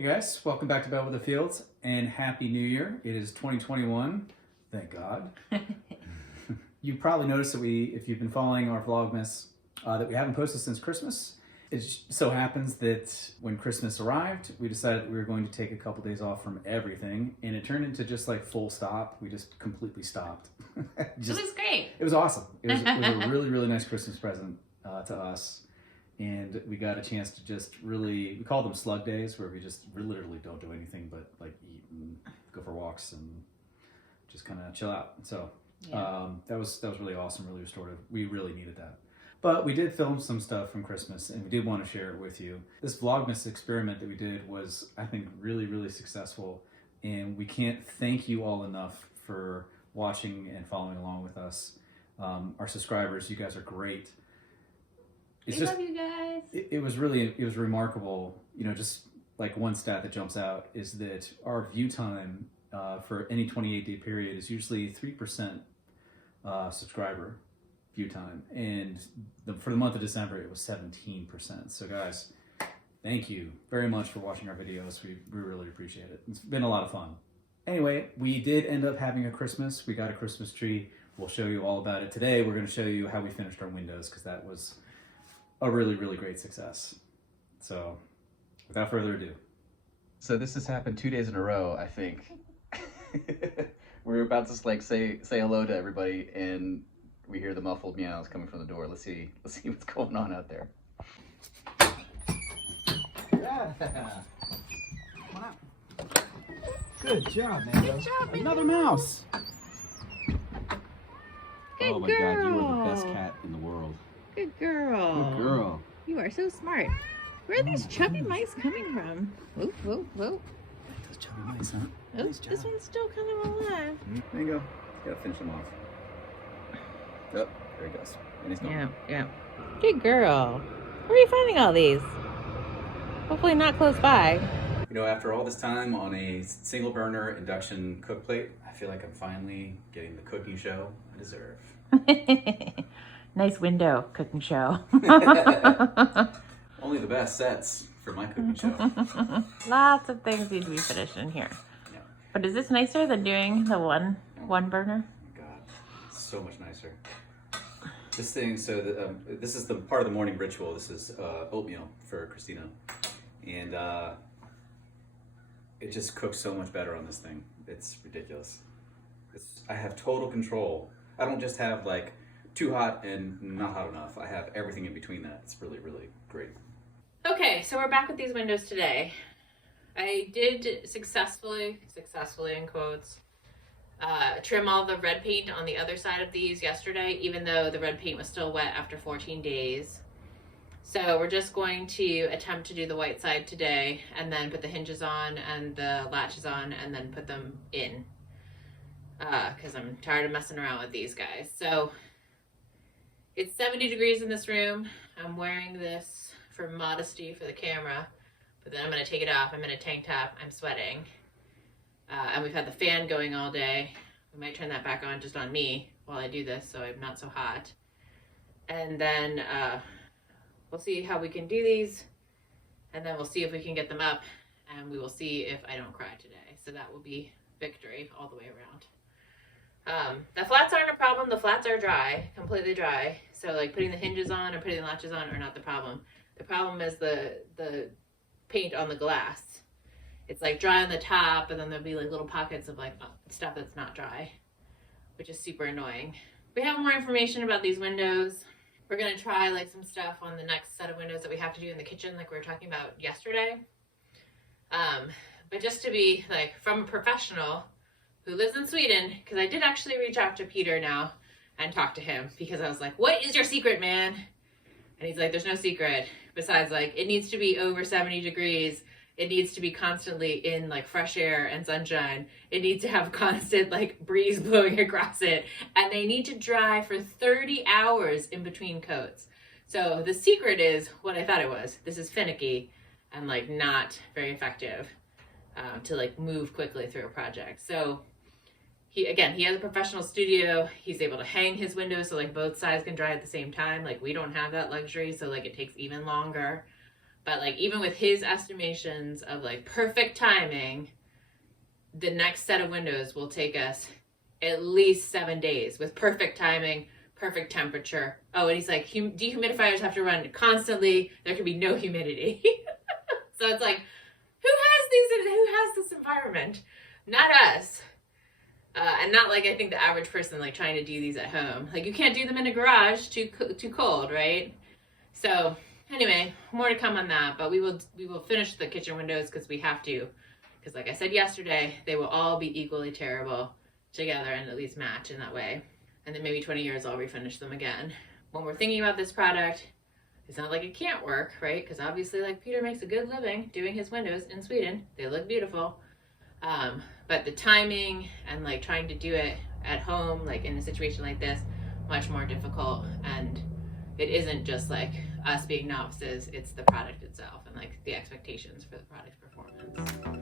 Hey guys, welcome back to Bell with the Fields and Happy New Year. It is 2021, thank God. You probably noticed that if you've been following our Vlogmas, that we haven't posted since Christmas. It so happens that when Christmas arrived, we decided we were going to take a couple days off from everything, and it turned into just like full stop. We just completely stopped. It was great. It was awesome. It was a really, really nice Christmas present to us. And we got a chance to just really, we call them slug days, where we just literally don't do anything but like eat and go for walks and just kind of chill out. So that was really awesome, really restorative. We really needed that. But we did film some stuff from Christmas, and we did want to share it with you. This Vlogmas experiment that we did was, I think, really, really successful. And we can't thank you all enough for watching and following along with us. Our subscribers, you guys are great. We love you guys. It was remarkable. You know, just like one stat that jumps out is that our view time for any 28-day period is usually 3% subscriber view time, and for the month of December it was 17%. So guys, thank you very much for watching our videos. We really appreciate it. It's been a lot of fun. Anyway, we did end up having a Christmas. We got a Christmas tree. We'll show you all about it today. We're going to show you how we finished our windows, because that was a really, really great success. So without further ado. So this has happened 2 days in a row, I think. We're about to like say hello to everybody, and we hear the muffled meows coming from the door. Let's see what's going on out there. Yeah. Come on out. Good job, man. Good job, man. Another mouse. Good oh my girl. God, you are the best cat in the world. Good girl. Good girl. You are so smart. Where are these chubby mice coming from? Whoop, whoop, whoop. Those chubby mice, huh? Oh, Nice job. this one's still kind of alive. There you go. Gotta finish them off. Oh, there he goes. And he's gone. Yeah. Good girl. Where are you finding all these? Hopefully not close by. You know, after all this time on a single burner induction cook plate, I feel like I'm finally getting the cooking show I deserve. Nice window cooking show. Only the best sets for my cooking show. Lots of things need to be finished in here. Yeah. But is this nicer than doing the one burner? Oh my God, so much nicer. This thing, so this is the part of the morning ritual. This is oatmeal for Christina, and it just cooks so much better on this thing. It's ridiculous. I have total control. I don't just have like too hot and not hot enough. I have everything in between that. It's really, really great. Okay, so we're back with these windows today. I did successfully in quotes, trim all the red paint on the other side of these yesterday, even though the red paint was still wet after 14 days. So we're just going to attempt to do the white side today, and then put the hinges on and the latches on, and then put them in. Because I'm tired of messing around with these guys. So it's 70 degrees in this room. I'm wearing this for modesty for the camera, but then I'm going to take it off. I'm in a tank top. I'm sweating. And we've had the fan going all day. We might turn that back on just on me while I do this, so I'm not so hot. And then we'll see how we can do these, and then we'll see if we can get them up, and we will see if I don't cry today. So that will be victory all the way around. The flats aren't a problem. The flats are dry, completely dry. So like putting the hinges on or putting the latches on are not the problem. The problem is the paint on the glass. It's like dry on the top, and then there'll be like little pockets of like stuff that's not dry, which is super annoying. We have more information about these windows. We're gonna try like some stuff on the next set of windows that we have to do in the kitchen, like we were talking about yesterday. But just to be like from a professional who lives in Sweden, because I did actually reach out to Peter now and talk to him, because I was like, what is your secret, man? And he's like, there's no secret. Besides, like, it needs to be over 70 degrees. It needs to be constantly in like fresh air and sunshine. It needs to have constant like breeze blowing across it. And they need to dry for 30 hours in between coats. So the secret is what I thought it was. This is finicky and like not very effective to like move quickly through a project. So he has a professional studio. He's able to hang his windows so like both sides can dry at the same time. Like we don't have that luxury, so like it takes even longer. But like even with his estimations of like perfect timing, the next set of windows will take us at least 7 days with perfect timing, perfect temperature. Oh, and he's like, dehumidifiers have to run constantly. There can be no humidity. So it's like, who has this environment? Not us. And not like I think the average person like trying to do these at home. Like you can't do them in a garage, too cold, right? So anyway, more to come on that, but we will finish the kitchen windows because we have to. Because like I said yesterday, they will all be equally terrible together and at least match in that way. And then maybe 20 years I'll refinish them again. When we're thinking about this product, it's not like it can't work, right? Because obviously like Peter makes a good living doing his windows in Sweden. They look beautiful. But the timing and like trying to do it at home, like in a situation like this, much more difficult. And it isn't just like us being novices, it's the product itself and like the expectations for the product's performance.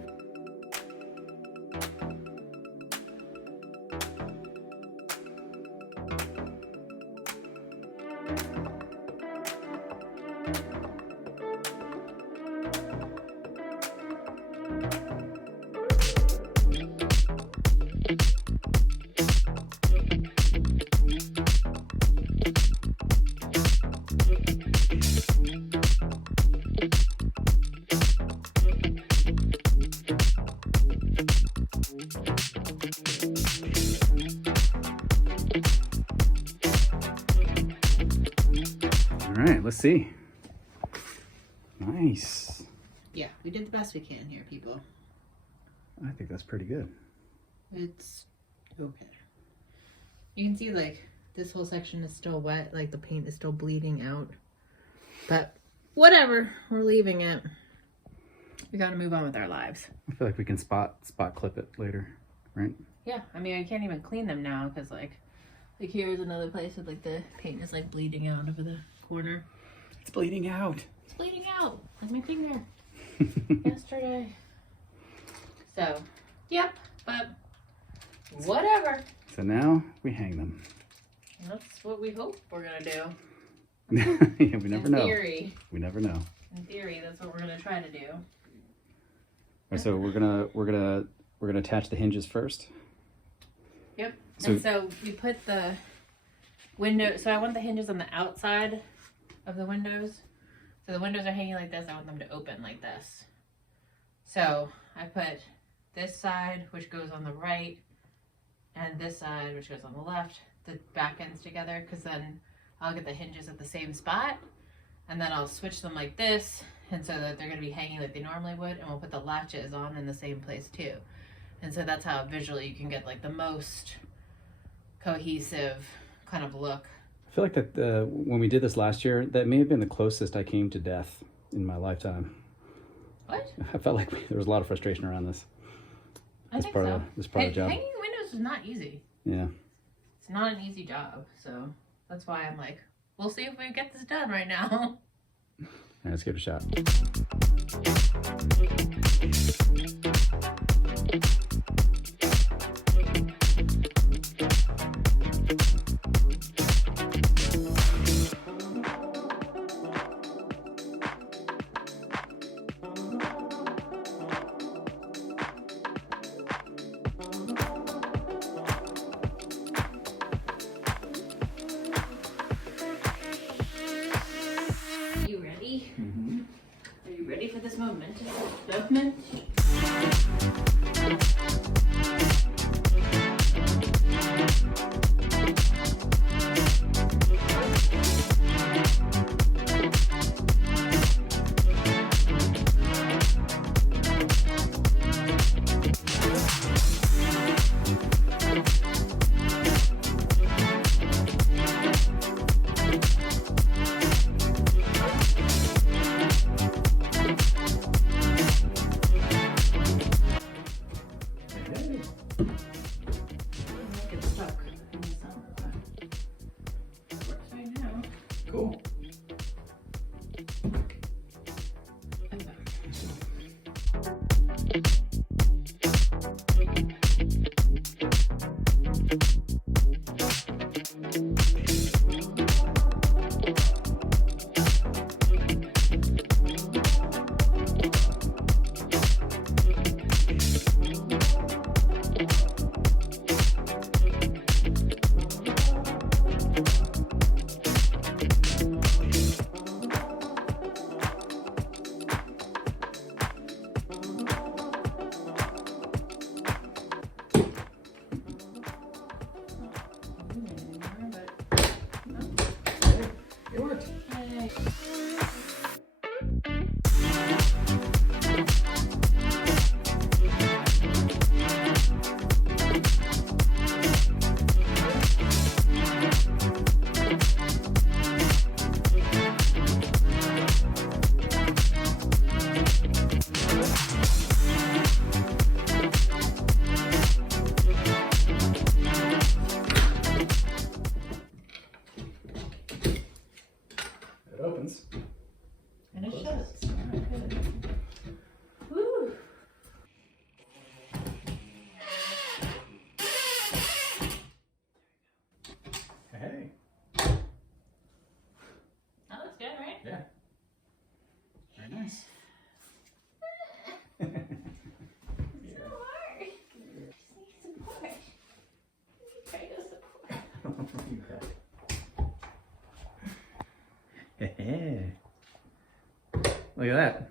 All right, let's see. Nice. Yeah, we did the best we can here, people. I think that's pretty good. It's okay. You can see like this whole section is still wet, like the paint is still bleeding out. But whatever, we're leaving it. We gotta move on with our lives. I feel like we can spot clip it later, right? Yeah, I mean I can't even clean them now because like here's another place with like the paint is like bleeding out over the corner. It's bleeding out. It's bleeding out, like my finger yesterday. So, yep, but whatever. So now we hang them. That's what we hope we're gonna do. Yeah, we never know. In theory. We never know. In theory, that's what we're gonna try to do. All right, so we're gonna attach the hinges first. Yep. So- And so we put the window. So I want the hinges on the outside of the windows. So the windows are hanging like this. I want them to open like this. So I put this side, which goes on the right, and this side, which goes on the left, the back ends together, because then I'll get the hinges at the same spot, and then I'll switch them like this, and so that they're going to be hanging like they normally would, and we'll put the latches on in the same place too. And so that's how visually you can get like the most cohesive kind of look. I feel like that when we did this last year, that may have been the closest I came to death in my lifetime. What? I felt like there was a lot of frustration around this. I think so. This part of the job. Hanging windows is not easy. Yeah. It's not an easy job, so that's why I'm like, we'll see if we get this done right now. All right, let's give it a shot. You ready? Mm-hmm. Are you ready for this moment? Movement? Look at that.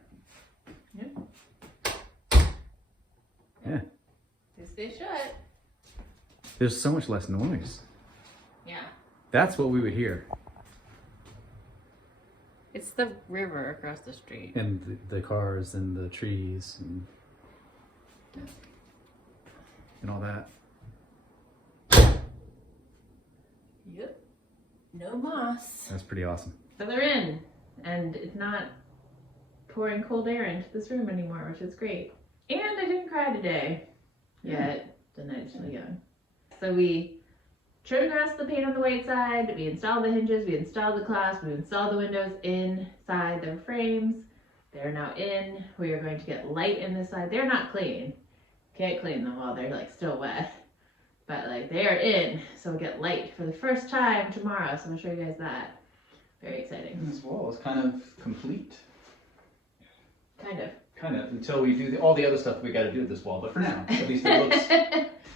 Yeah. They stay shut. There's so much less noise. Yeah. That's what we would hear. It's the river across the street. And the cars and the trees and all that. Yep. No moss. That's pretty awesome. So they're in, and it's not pouring cold air into this room anymore, which is great. And I didn't cry today. Yet. The night's still young. So we trimmed the rest of the paint on the white side, we installed the hinges, we installed the clasp, we installed the windows inside their frames. They're now in. We are going to get light in this side. They're not clean. Can't clean them while they're like still wet. But like they are in, so we'll get light for the first time tomorrow. So I'm gonna show you guys that. Very exciting. This wall is kind of complete. Kind of. Kind of, until we do all the other stuff we got to do with this wall. But for now, at least it looks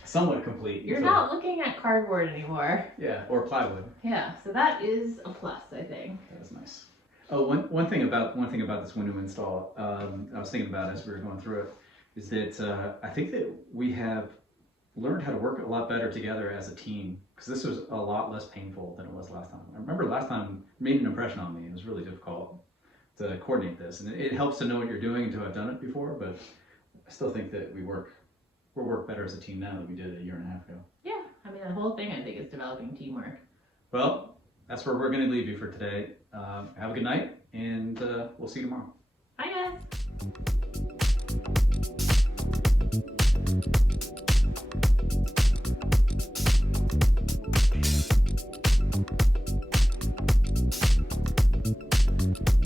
somewhat complete. You're not looking at cardboard anymore. Yeah, or plywood. Yeah, so that is a plus, I think. That is nice. Oh, one thing about this window install, I was thinking about as we were going through it, is that I think that we have learned how to work a lot better together as a team, because this was a lot less painful than it was last time. I remember last time it made an impression on me. It was really difficult to coordinate this, and it helps to know what you're doing and to have done it before, but I still think that we'll work better as a team now than we did a year and a half ago. Yeah, I mean the whole thing I think is developing teamwork. Well, that's where we're going to leave you for today. Have a good night, and we'll see you tomorrow. Bye guys!